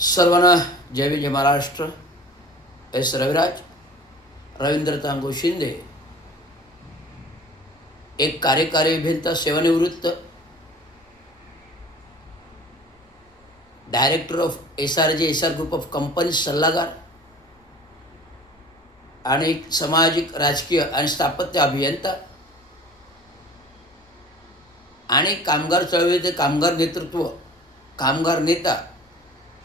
सर्वांना जय विजय महाराष्ट्र. एस रविराज, रवींद्र तांगो शिंदे, एक कार्यकारी अभियंता, सेवानिवृत्त, director of SR group of company, सल्लागार आणि सामाजिक, राजकीय आणि स्थापत्य अभियंता आणि कामगार चळवळीचे कामगार नेतृत्व, कामगार नेता,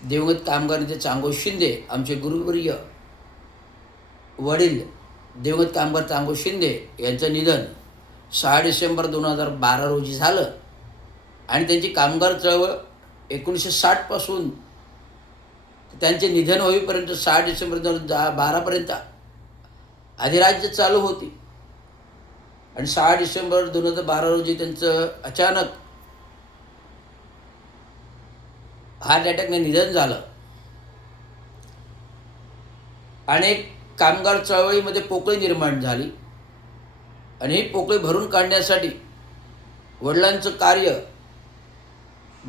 दिवंगत कामगार नेते चांगो शिंदे, आमचे गुरुवर्य वडील दिवंगत कामगार चांगो शिंदे यांचं निधन 6 डिसेंबर 2012 रोजी झालं. आणि त्यांची कामगार चळवळ 1960 पासून त्यांचे निधन होईपर्यंत 6 डिसेंबर 2012पर्यंत अधिराज्य चालू होती. आणि 6 डिसेंबर 2012 रोजी त्यांचं अचानक हार्ट अटॅकने निधन झालं. अनेक कामगार चळवळीमध्ये पोकळी निर्माण झाली आणि ही पोकळी भरून काढण्यासाठी वडिलांचं कार्य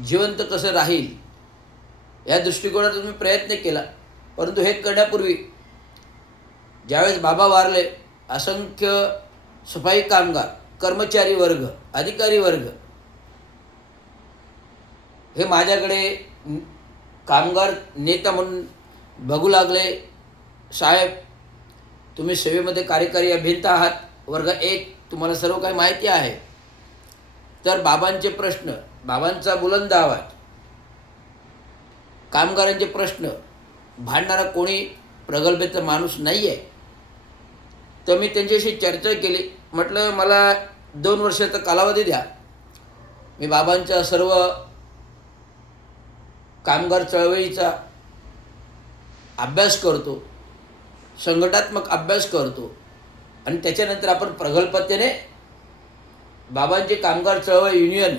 जिवंत कसं राहील या दृष्टिकोनातून मी प्रयत्न केला. परंतु हे करण्यापूर्वी ज्यावेळेस बाबा वारले, असंख्य सफाई कामगार, कर्मचारी वर्ग, अधिकारी वर्ग हे माझ्याकडे कामगार नेता म्हणून बघू लागले. साहेब, तुम्ही सेवेमध्ये कार्यकारी अभियंता आहात, वर्ग 1, तुम्हाला सर्व काही माहिती आहे. तर बाबांचे प्रश्न, बाबांचा बुलंद आवाज, कामगारांचे प्रश्न भांडणारा कोणी प्रगल्भित माणूस नाही आहे. तर मी त्यांच्याशी चर्चा केली. म्हटलं मला 2 वर्षाचा कालावधी द्या, मी बाबांच्या सर्व कामगार चळवळीचा अभ्यास करतो, संघटनात्मक अभ्यास करतो आणि त्याच्यानंतर आपण प्रगल्भतेने बाबांचे कामगार चळवळ युनियन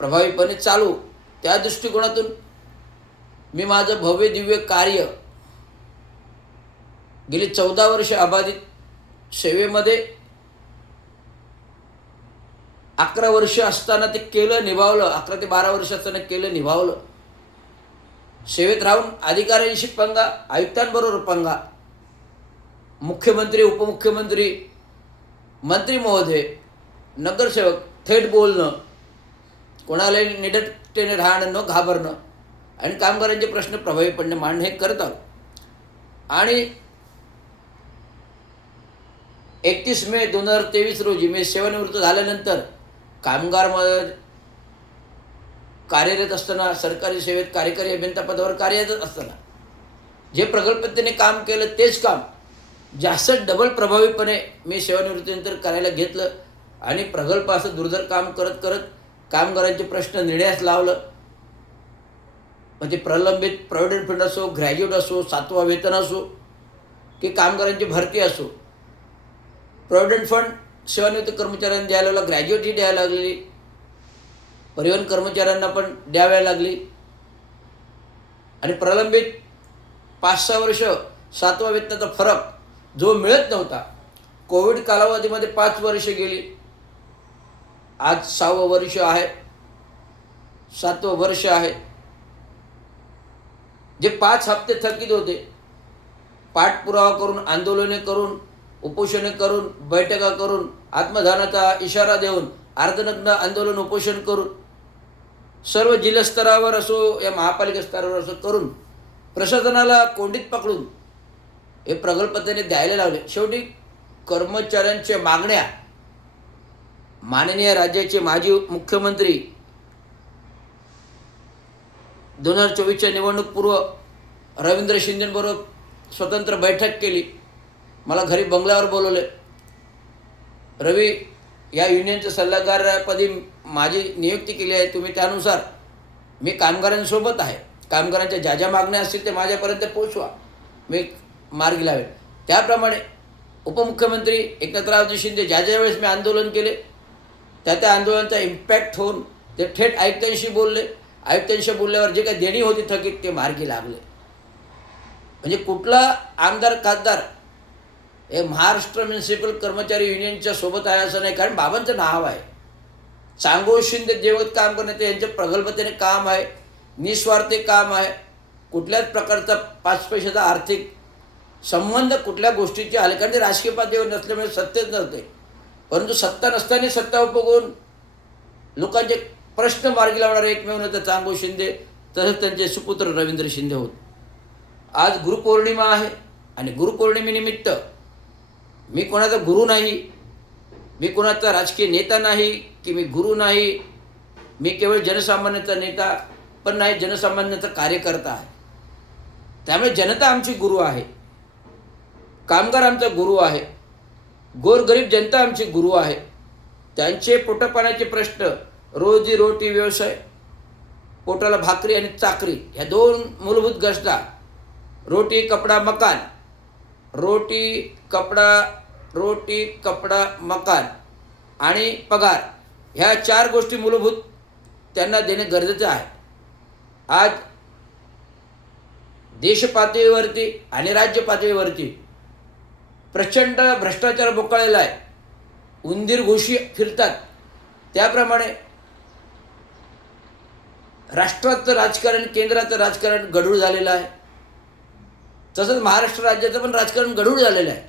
प्रभावीपणे चालू. त्या दृष्टिकोनातून मी माझं भव्य दिव्य कार्य गेली 14 वर्ष अबाधित सेवेमध्ये 11 वर्ष असताना ते केलं, निभावलं. 11 ते 12 वर्ष असताना केलं, निभावलं. सेवेत राहून अधिकाऱ्यांशी पंगा, आयुक्तांबरोबर पंगा, मुख्यमंत्री, उपमुख्यमंत्री, मंत्री महोदय, नगरसेवक थेट बोलणं, कोणालाही निडरतेने राहणं, न घाबरणं आणि कामगारांचे प्रश्न प्रभावीपणे मांडणं हे करत आलो. आणि 31 मे 2023 रोजी मी सेवानिवृत्त झाल्यानंतर कामगार कार्यरत असताना, सरकारी सेवेत कार्यकारी अभियंता पदावर कार्यरत असताना जे प्रगल्भतेने काम केलं तेच काम जास्त डबल प्रभावीपणे मी सेवानिवृत्तीनंतर करायला घेतलं. आणि प्रगल्भ असं दुर्धर काम करत करत कामगारांचे प्रश्न निर्णयास लावलं. मग ते प्रलंबित प्रॉव्हिडंट फंड असो, ग्रॅज्युएट असो, 7वा वेतन असो, की कामगारांची भरती असो. प्रॉव्हिडंट फंड सेवानिवृत्त कर्मचाऱ्यांना द्यायला लागला, ग्रॅज्युएटही द्यायला लागली, परिवहन कर्मचाऱ्यांना पण द्याव्या लागली. आणि प्रलंबित 5-6 वर्ष 7वा वेतनाचा फरक जो मिळत नव्हता, कोविड कालावधीमध्ये 5 वर्ष गेली, आज 6वं वर्ष आहे, 7वं वर्ष आहे. जे 5 हप्ते थकीत होते, पाठपुरावा करून, आंदोलने करून, उपोषणे करून, बैठका करून, आत्मदानाचा इशारा देऊन, अर्धनग्न आंदोलन, उपोषण करून, सर्व जिल्हा स्तरावर असो या महापालिका स्तरावर असो करून प्रशासनाला कोंडीत पकडून हे प्रगल्भतेने द्यायला लावले. शेवटी कर्मचाऱ्यांच्या मागण्या माननीय राज्याचे माजी मुख्यमंत्री 2024च्या निवडणूकपूर्व रवींद्र शिंदेंबरोबर स्वतंत्र बैठक केली. मला घरी बंगल्यावर बोलवले. रवी, या युनियनच्या सल्लागारपदी माझी नियुक्ती केली आहे, तुम्ही त्यानुसार मी कामगारांसोबत आहे, कामगारांच्या ज्या ज्या मागण्या असतील ते माझ्यापर्यंत पोचवा, मी मार्गी लावेल. त्याप्रमाणे उपमुख्यमंत्री एकनाथरावजी शिंदे ज्या वेळेस मी आंदोलन केले त्या आंदोलनाचा इम्पॅक्ट होऊन ते थेट आयुक्तांशी बोलले. आयुक्तांशी बोलल्यावर जे काही देणी होती थकीत ते मार्गी लागले. म्हणजे कुठला आमदार, खासदार हे महाराष्ट्र म्युनिसिपल कर्मचारी युनियनच्या सोबत आहे असं नाही, कारण बाबांचं नाव आहे. चांगो शिंदे दिवंगत काम करण्याचे यांचे प्रगल्भतेने काम आहे, निस्वार्थी काम आहे. कुठल्याच प्रकारचा 5 पैशाचा आर्थिक संबंध कुठल्या गोष्टीची आले, कारण ते राजकीय पातळीवर नसल्यामुळे सत्तेत नव्हते. परंतु सत्ता नसताना सत्ता उपभोगून लोकांचे प्रश्न मार्गी लावणारे एकमेव नेता चांगो शिंदे, तसंच त्यांचे सुपुत्र रवींद्र शिंदे होत. आज गुरुपौर्णिमा आहे आणि गुरुपौर्णिमेनिमित्त मी कोणाचा गुरु नाही, मी कोणाचा राजकीय नेता नाही की मी गुरु नाही, मी केवळ जनसामान्याचा नेता पण नाही, जनसामान्याचा कार्यकर्ता आहे. त्यामुळे जनता आमची गुरु आहे, कामगार आमचा गुरु आहे, गोरगरीब जनता आमची गुरु आहे. त्यांचे पोटपाण्याचे प्रश्न, रोजी रोटी व्यवसाय, पोटाला भाकरी आणि चाकरी ह्या 2 मूलभूत गरजा, रोटी कपडा मकान, रोटी कपडा मकान आणि पगार, ह्या 4 गोष्टी मूलभूत त्यांना देणे गरजेचं आहे. आज देश पातळीवरती आणि राज्य पातळीवरती प्रचंड भ्रष्टाचार बोकाळलेला आहे. उंदीर घुशी फिरतात त्याप्रमाणे राष्ट्राचं राजकारण, केंद्राचं राजकारण गढूळ झालेलं आहे. तसंच महाराष्ट्र राज्याचं पण राजकारण गढूळ झालेलं आहे.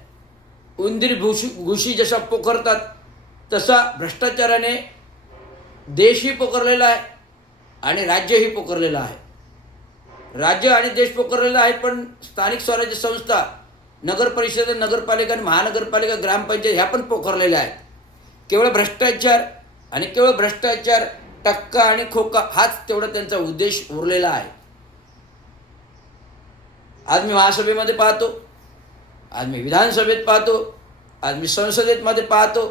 उंदीर घुशी जशा पोखरतात तसा भ्रष्टाचाराने देशही पोखरलेला आहे आणि राज्यही पोखरलेलं आहे. राज्य आणि देश पोखरलेला आहे, पण स्थानिक स्वराज्य संस्था, नगर परिषद, नगरपालिका आणि महानगरपालिका, ग्रामपंचायत ह्या पण पोखरलेल्या आहेत. केवळ भ्रष्टाचार आणि केवळ भ्रष्टाचार, टक्का आणि खोका हाच तेवढा त्यांचा उद्देश उरलेला आहे. आज मी महासभेमध्ये पाहतो, आज मी विधानसभेत पाहतो, आज मी संसदेमध्ये पाहतो,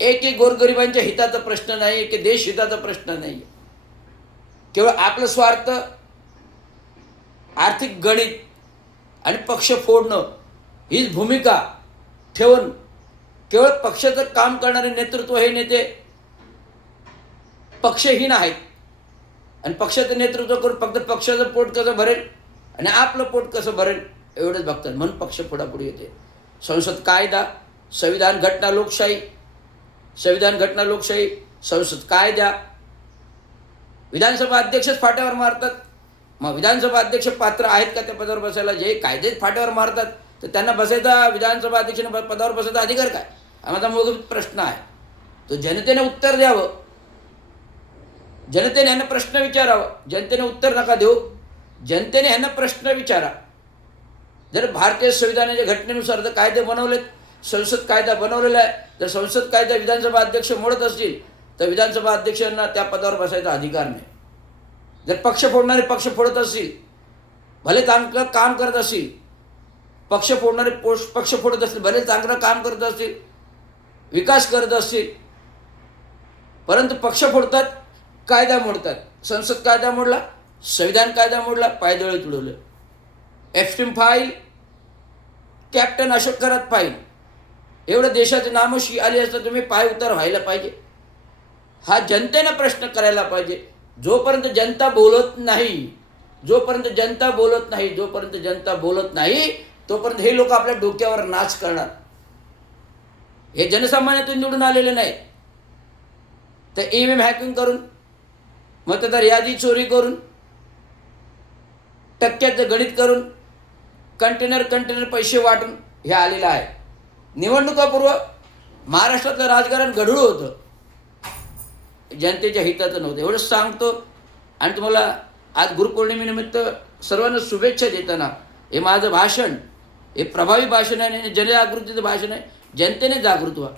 एक गोरगरिबांच्या हिताचा प्रश्न नाही, की देश हिताचा प्रश्न नाही. केवळ आपलं स्वार्थ, आर्थिक गणित आणि पक्ष फोडणं हीच भूमिका ठेवून केवळ पक्षाचं काम करणारे नेतृत्व, हे नेते पक्षहीन आहेत आणि पक्षाचं नेतृत्व करून फक्त पक्षाचं पोट कसं भरेल आणि आपलं पोट कसं भरेल एवढंच बघतात, म्हणून पक्ष पुढापुढी येते. संसद कायदा, संविधान घटना लोकशाही, संविधान घटना लोकशाही, संसद कायदा, विधानसभा अध्यक्षच फाट्यावर मारतात. मग विधानसभा अध्यक्ष पात्र आहेत का त्या पदावर बसायला? जे कायदेच फाट्यावर मारतात तर त्यांना बसायचा, विधानसभा अध्यक्ष पदावर बसायचा अधिकार काय? हा माझा मूलभूत प्रश्न आहे. तो जनतेने उत्तर द्यावं, जनतेने ह्यांना प्रश्न विचारावं. जनतेने उत्तर नका देऊ, जनतेने ह्यांना प्रश्न विचारा. जर भारतीय संविधानाच्या घटनेनुसार जर कायदे बनवलेत, संसद कायदा बनवलेला आहे, जर संसद कायदा विधानसभा अध्यक्ष मोडत असतील तर विधानसभा अध्यक्षांना त्या पदावर बसायचा अधिकार नाही. जर पक्ष फोडणारे पक्ष फोडत असतील, भले चांगलं काम करत असतील, पक्ष फोडणारे पक्ष फोडत असतील, भले चांगलं काम करत असतील, विकास करत असतील, परंतु पक्ष फोडतात, कायदा मोडतात. संसद कायदा मोडला, संविधान कायदा मोडला, पायदळे तुडवले. एफस्टीम file, captain Ashok Kharat file, एवढं देशाचे नामोशी आली असता तुम्ही पाय उतार व्हायला पाहिजे. हा जनतेनं प्रश्न करायला पाहिजे. जोपर्यंत जनता बोलत नाही, जोपर्यंत जनता बोलत नाही, जोपर्यंत जनता बोलत नाही तोपर्यंत हे लोक आपल्या डोक्यावर नाच करणार. हे जनसामान्यातून निवडून आलेले नाही, तर EVM हॅकिंग करून, मतदार यादी चोरी करून, टक्क्याचं गणित करून, कंटेनर पैसे वाटून हे आलेलं आहे. निवडणुकापूर्व महाराष्ट्रातलं राजकारण गढूळ होतं, जनतेच्या हिताचं नव्हतं. एवढंच सांगतो आणि तुम्हाला आज गुरुपौर्णिमेनिमित्त सर्वांना शुभेच्छा देताना, हे माझं भाषण हे प्रभावी भाषण आहे आणि जनजागृतीचं भाषण आहे. जनतेने जागृत व्हा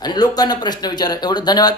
आणि लोकांना प्रश्न विचारा. एवढं. धन्यवाद.